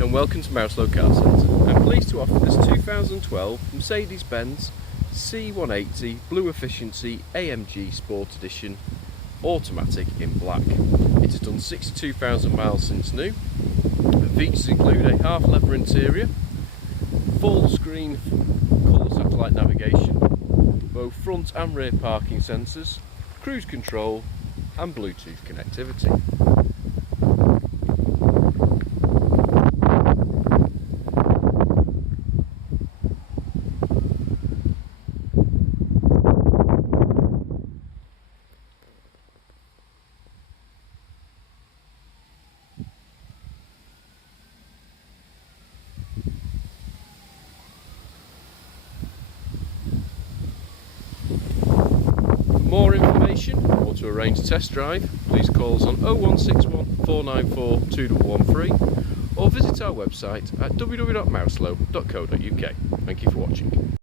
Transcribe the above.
and welcome to Mouselow Car Centre. I'm pleased to offer this 2012 Mercedes-Benz C180 Blue Efficiency AMG Sport Edition automatic in black. It has done 62,000 miles since new. The features include a half leather interior, full screen colour satellite navigation, both front and rear parking sensors, cruise control and Bluetooth connectivity. For more information or to arrange a test drive, please call us on 0161 494 2113 or visit our website at www.mouselow.co.uk. Thank you for watching.